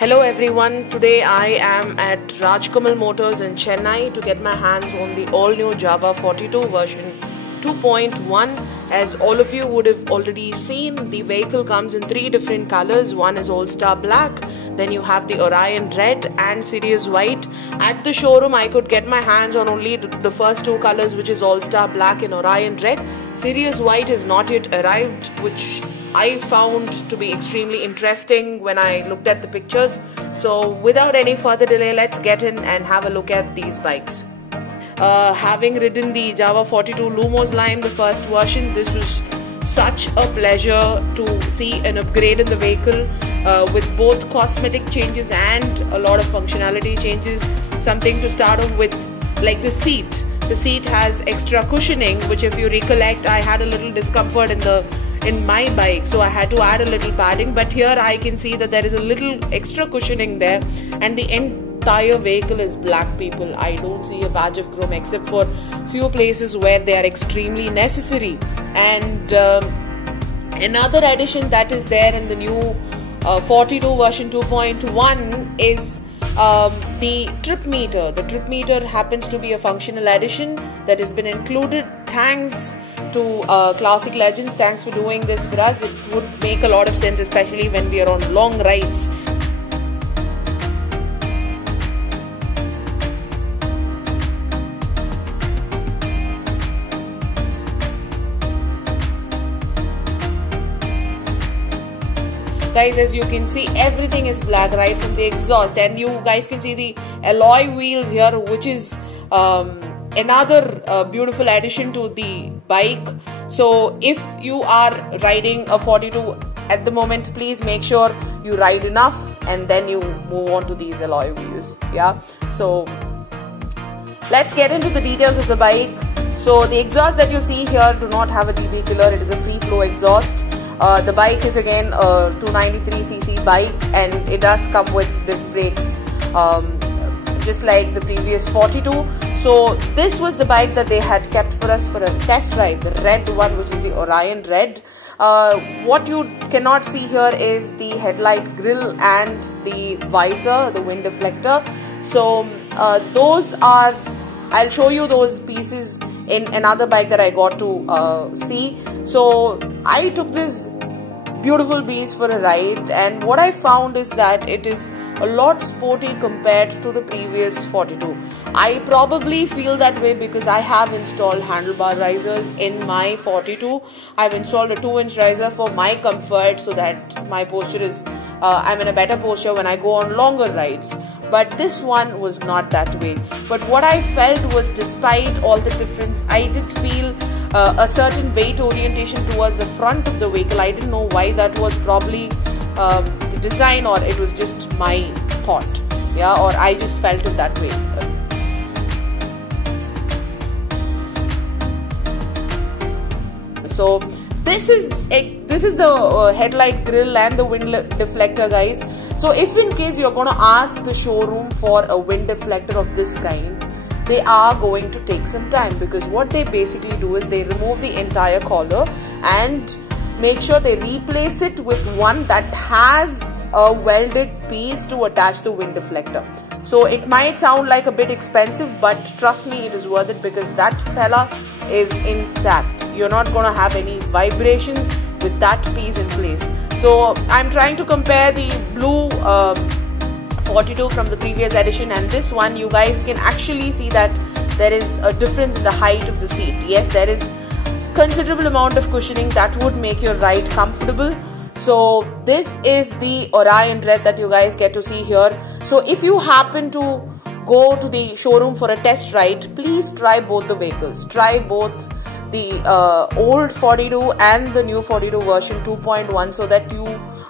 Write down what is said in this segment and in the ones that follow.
Hello everyone, today I am at Rajkamal Motors in Chennai to get my hands on the all-new Java 42 version 2.1. As all of you would have already seen, the vehicle comes in three different colors. One is All-Star Black, then you have the Orion Red and Sirius White. At the showroom I could get my hands on only the first two colors, which is All-Star Black and Orion Red. Sirius White has not yet arrived, which I found to be extremely interesting when I looked at the pictures. So without any further delay, let's get in and have a look at these bikes. Having ridden the Java 42 Lumos Lime, the first version, this was such a pleasure to see an upgrade in the vehicle with both cosmetic changes and a lot of functionality changes. Something to start off with, like the seat. The seat has extra cushioning, which if you recollect, I had a little discomfort in my bike, so I had to add a little padding, but here I can see that there is a little extra cushioning there, and the entire vehicle is black, people. I don't see a badge of chrome except for few places where they are extremely necessary. And another addition that is there in the new 42 version 2.1 is the trip meter. The trip meter happens to be a functional addition that has been included. Thanks to Classic Legends, thanks for doing this for us. It would make a lot of sense, especially when we are on long rides. Guys, as you can see, everything is black right from the exhaust, and you guys can see the alloy wheels here, which is another beautiful addition to the bike. So if you are riding a 42 at the moment, please make sure you ride enough and then you move on to these alloy wheels. Yeah, so let's get into the details of the bike. So the exhaust that you see here do not have a DB killer. It is a free flow exhaust. The bike is again a 293cc bike, and it does come with disc brakes just like the previous 42. So this was the bike that they had kept for us for a test ride, the red one, which is the Orion Red. What you cannot see here is the headlight grille and the visor, the wind deflector. So those are, I'll show you those pieces in another bike that I got to see. So I took this beautiful beast for a ride, and what I found is that it is a lot sporty compared to the previous 42. I probably feel that way because I have installed handlebar risers in my 42. I've installed a 2-inch riser for my comfort, so that my posture is I'm in a better posture when I go on longer rides. But this one was not that way. But what I felt was, despite all the difference, I did feel a certain weight orientation towards the front of the vehicle. I didn't know why that was. Probably the design, or it was just my thought, yeah, or I just felt it that way. So this is the headlight grille and the wind deflector, guys. So if in case you're going to ask the showroom for a wind deflector of this kind, they are going to take some time, because what they basically do is they remove the entire collar and make sure they replace it with one that has a welded piece to attach the wind deflector. So it might sound like a bit expensive, but trust me, it is worth it, because that fella is intact. You're not going to have any vibrations with that piece in place. So I'm trying to compare the blue 42 from the previous edition and this one. You guys can actually see that there is a difference in the height of the seat. Yes, there is considerable amount of cushioning that would make your ride comfortable. So this is the Orion Red that you guys get to see here. So if you happen to go to the showroom for a test ride, please try both the vehicles. Try both the old 42 and the new 42 version 2.1, so that you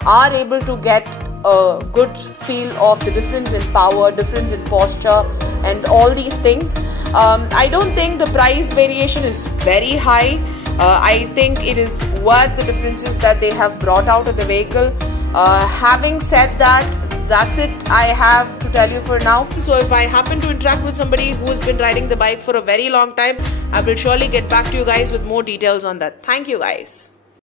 are able to get a good feel of the difference in power, difference in posture, and all these things. I don't think the price variation is very high. I think it is worth the differences that they have brought out of the vehicle. Having said that, that's it I have to tell you for now. So if I happen to interact with somebody who has been riding the bike for a very long time, I will surely get back to you guys with more details on that. Thank you, guys.